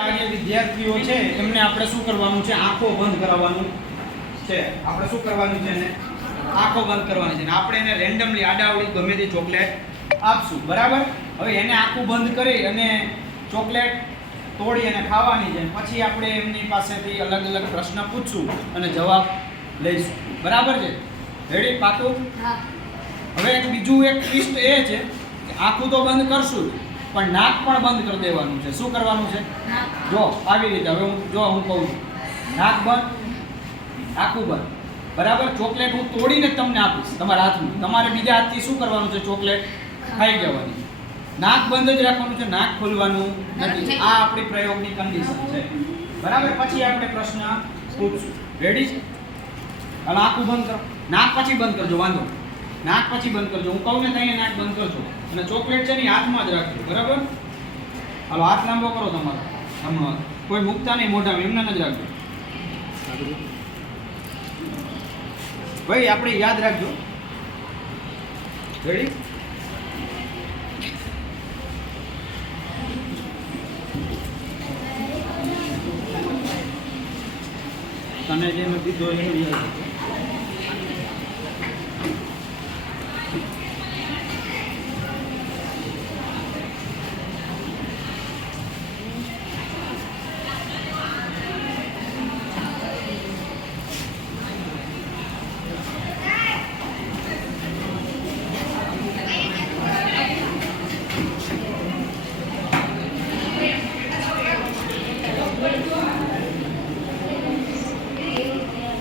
આ જે વિદ્યાર્થીઓ છે એમને આપણે શું કરવાનું છે? આંખો બંધ કરાવવાનું છે. આપણે શું કરવાનું છે એને? આંખો બંધ કરવાની છે. આપણે એને રેન્ડમલી આડાવડી ગમે તે ચોકલેટ આપશું. બરાબર? હવે એને આંખું બંધ કરી અને ચોકલેટ તોડી અને ખાવાની છે. પછી આપણે એમની પાસેથી અલગ અલગ પ્રશ્ન પૂછશું અને જવાબ લઈશું. બરાબર છે? રેડી પાકું? હવે એક બીજું એક ટ્વિસ્ટ એ છે કે આંખું તો બંધ કરશું પણ નાક પણ બંધ કરી દેવાનું છે. શું કરવાનું છે? જો, આવી રીતે. હવે હું, જો હું કહું છું. નાક બંધ, આખું બંધ. બરાબર? ચોકલેટ હું તોડીને તમને આપીશ તમારા હાથમાં. તમારે બીજા હાથથી શું કરવાનું છે? ચોકલેટ ખાઈ જવાની. નાક બંધ જ રાખવાનું છે, નાક ખોલવાનું નથી. આ આપણી પ્રયોગની કન્ડિશન છે. બરાબર? પછી આપણે પ્રશ્ન પૂછશું. રેડી છે હવે આખું બંધ કરો. નાક પછી બંધ કરજો, વાંધો નહીં. નાક પછી બંધ કરજો. હું કહું ને ત્યાં નાક બંધ કરજો. અને ચોકલેટ છે ને હાથમાં જ રાખજો. બરાબર? હાલો, હાથ લાંબો કરો તમારો. હમણાં કોઈ મૂકતા નહીં મોઢા એમને જ રાખજો. ભાઈ, આપણે યાદ રાખજો. રેડી તને જે મેં કીધું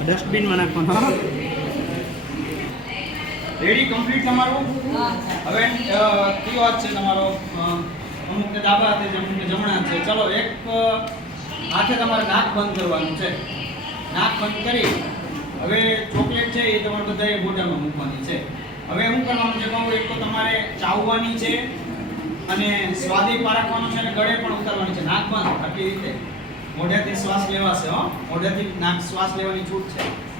ડસ્ટબિનમાં નાખવાનો. રેડી કમ્પ્લીટ તમારું? હવે અ, વાત છે તમારો? અમુક દાબા ડાબા હાથે અમુક જમણા છે. ચલો એક હાથે તમારે નાક બંધ કરવાનું છે. નાક બંધ કરી. હવે ચોકલેટ છે એ તમારે બધાએ મોઢામાં મૂકવાની છે. હવે શું કરવાનું છે કહું એક તો તમારે ચાવવાની છે અને સ્વાદે પારખવાનું છે અને ગળે પણ ઉતારવાની છે. નાક બંધ આટલી રીતે. મોઢેથી શ્વાસ લેવાશે, હો. મોઢેથી નાક શ્વાસ લેવાની છૂટ છે.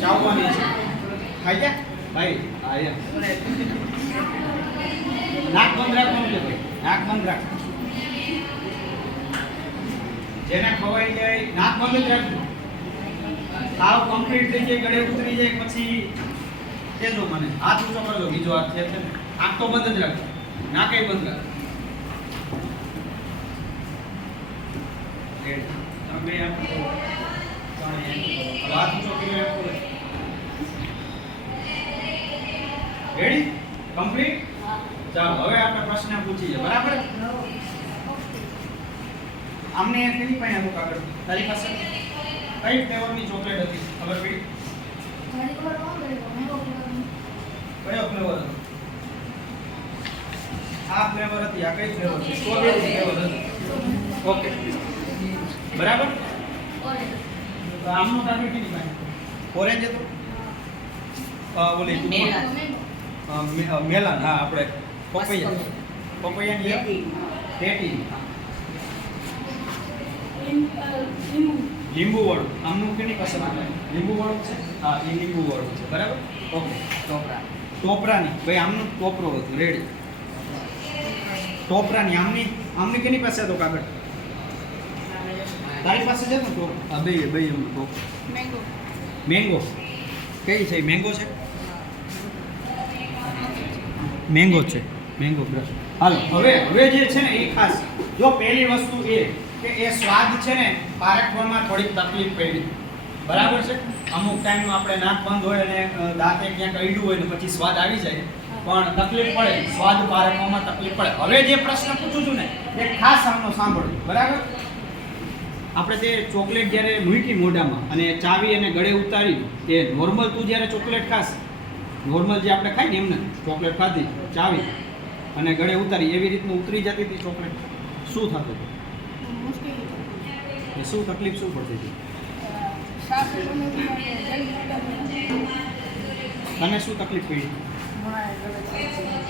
ચાવવાની છે. ખાઈ જા. ભાઈ એમ. નાક બંધ રાખવાનું છે ભાઈ. નાક બંધ રાખ. જેને ખવાઈ જાય, નાક બંધ જ રાખજો. સાવ કમ્પ્લીટ થઈ જાય, ગળે ઉતરી જાય, પછી કહેજો મને. હાથ ઊંચો કરજો, બીજો હાથ છે આંખ તો બંધ જ રાખજો. નાકે બંધ રાખજો રેડી. તમે બે આમ કરો. ત્રણેય આમ કરો. હવે હાથ ઊંચો કર્યો એમ કરો. રેડી કમ્પ્લીટ ચાલો હવે આપણે પ્રશ્ન પૂછીએ બરાબર? આમને કેવી પાસે હતું કાગળ. તારી પાસે કઈ ફ્લેવરની ચોકલેટ હતી? ખબર પડી? ઘણી વાર કોણ કરે મેંગો કયો ફ્લેવર હતો? આ ફ્લેવર હતી, આ કઈ ફ્લેવર હતી? સ્ટ્રોબેરી ફ્લેવર હતી. ઓકે. બરાબર? તો આમનો ટાર્ગેટ કેટલી પાસે ઓરેન્જ હતો ઓલી મેંગો અ, મે- અ, મેલાન હા આપણે પપૈયા. પપૈયાની એક ટેટી લીંબુ વાળું. આમનું કેની પાસે લીંબુ વાળું છે? હા એ લીંબુ વાળું છે. બરાબર? ઓકે. ટોપરા. ટોપરાની. ભાઈ આમનું ટોપરો હતું. રેડી ટોપરાની. આમની આમની કેની પાસે હતો કાગળ? તારી પાસે છે ને તો આ બે બે એમ તો. મેંગો મેંગો કઈ છે? મેંગો છે? મેંગો છે. મેંગો બ્રશ હાલો હવે હવે જે છે ને એ ખાસ જો પહેલી વસ્તુ એ કે એ સ્વાદ છે ને પારખવામાં થોડીક તકલીફ પડી. બરાબર છે? અમુક ટાઈમ આપણે નાક બંધ હોય અને દાંતે ક્યાંક અડ્યું હોય ને પછી સ્વાદ આવી જાય. પણ તકલીફ પડે સ્વાદ પારખવામાં તકલીફ પડે. હવે જે પ્રશ્ન પૂછું છું ને એ ખાસ આમનો સાંભળો. બરાબર? આપણે તે ચોકલેટ જ્યારે મૂકી મોઢામાં અને ચાવી અને ગળે ઉતારી, એ નોર્મલ તું જ્યારે ચોકલેટ ખાસ નોર્મલ જે આપણે ખાઈ ને એમને, ચોકલેટ ખાધી, ચાવી અને ગળે ઉતારી, એવી રીતનું ઉતરી જતી હતી ચોકલેટ. શું થતું હતું? શું તકલીફ શું પડતી હતી? તને શું તકલીફ પડી?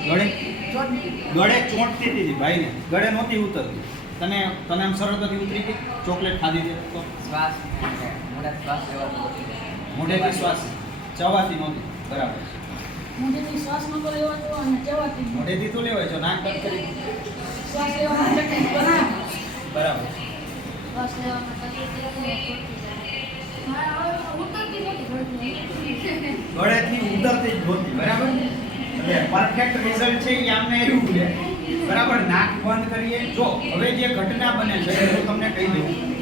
ગળે? ગળે ચોંટતી હતી ભાઈને, ગળે નહોતી ઉતરતી. તને તને આમ સરળતાથી ઉતરી ગઈ? ચોકલેટ ખાધી હતી તો? શ્વાસ મોઢા શ્વાસ લેવાનો મોઢેથી શ્વાસ ચવાતી નહોતી. બરાબર. મોઢેથી શ્વાસ નતો લેવાતો અને જવાતી મોઢેથી તો લેવાય છે નાક બંધ કરી. શ્વાસ લેવામાં તકલીફ બરાબર. શ્વાસ લેવામાં તકલીફ ઉતરતી ગળેથી ઉતરતી જ નહોતી. બરાબર? એટલે પરફેક્ટ રિઝલ્ટ છે એ આમને એવું છે? બરાબર, નાક બંધ કરીએ. જો, હવે જે ઘટના બને છે હું તમને કહી દઉં.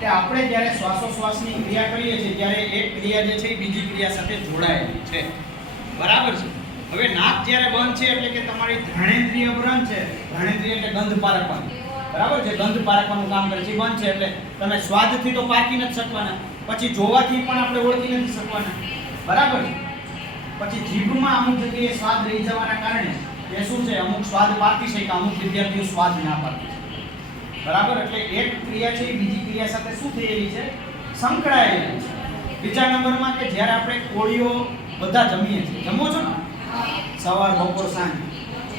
કે આપણે જ્યારે શ્વાસોશ્વાસની ક્રિયા કરીએ છીએ, ત્યારે એક ક્રિયા જે છે, એ બીજી ક્રિયા સાથે જોડાયેલી છે. બરાબર છે? હવે નાક જ્યારે બંધ છે, એટલે કે તમારી ઘ્રાણેન્દ્રિય બંધ છે ઘ્રાણેન્દ્રિય એટલે ગંધ પારખવાનું. બરાબર છે? ગંધ પારખવાનું કામ કરે છે બંધ છે, એટલે તમે સ્વાદથી તો પારખી નથી શકવાના. પછી જોવાથી પણ આપણે ઓળખી નથી શકવાના. બરાબર પછી જીભમાં અમુક જગ્યાએ સ્વાદ રહી જવાના કારણે એ શું છે, અમુક સ્વાદ પાડતી છે કે અમુક વિદ્યાર્થીઓ સ્વાદ ના પારખી છે. બરાબર? એટલે એક ક્રિયા છે એ બીજી ક્રિયા સાથે શું થયેલી છે? સંકળાયેલી છે. બીજા નંબરમાં કે જ્યારે આપણે કોળીઓ બધા જમીએ છીએ. જમો છો ને? સવાર, બપોર, સાંજ.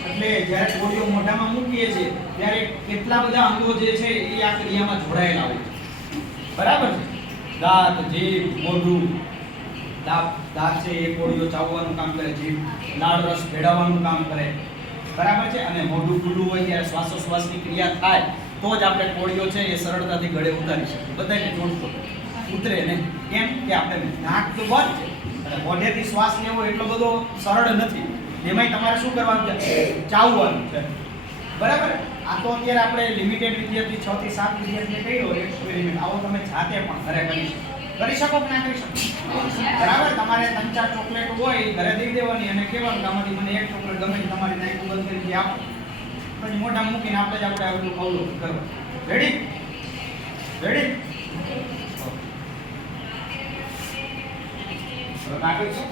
એટલે જ્યારે કોળીઓ મોઢામાં મૂકીએ છીએ, ત્યારે કેટલા બધા અંગો જે છે, એ આ ક્રિયામાં જોડાયેલા હોય છે. બરાબર છે? દાંત, જીભ, મોઢું દાંત દાંત છે એ કોળીઓ ચાવવાનું કામ કરે, જીભ, લાળ રસ ભેળવવાનું કામ કરે. બરાબર છે? અને મોઢું ખુલ્લું હોય ત્યારે શ્વાસોશ્વાસની ક્રિયા થાય, તો જ આપણે કોળીઓ છે એ સરળતાથી ગળે ઉતારી શકીએ બધાને જોડતો. ઉતરે ને? કેમ? કે આપણે નાક તો બંધ છે અને મોઢેથી શ્વાસ લેવો એટલો બધો સરળ નથી. એમાંય તમારે શું કરવાનું છે? ચાવવાનું છે. બરાબર? આ તો અત્યારે આપણે લિમિટેડ વિદ્યાર્થી છ થી સાત વિદ્યાર્થીએ કહ્યું એક્સપેરિમેન્ટ આવો તમે જાતે પણ ઘરે કરી શકો. કરી શકો કે ના કરી શકો? બરાબર? તમારે ત્રણ ચાર ચોકલેટ હોય ઘરે દઈ દેવાની અને કહેવાનું કે આમાંથી મને એક ચોકલેટ ગમે છે તમારી નાઈક બંધ કરી આપો. પછી મોઢા મૂકીને આપણે જ આપણે આવું ખવલો કરો રેડી રેડી કાઢી છે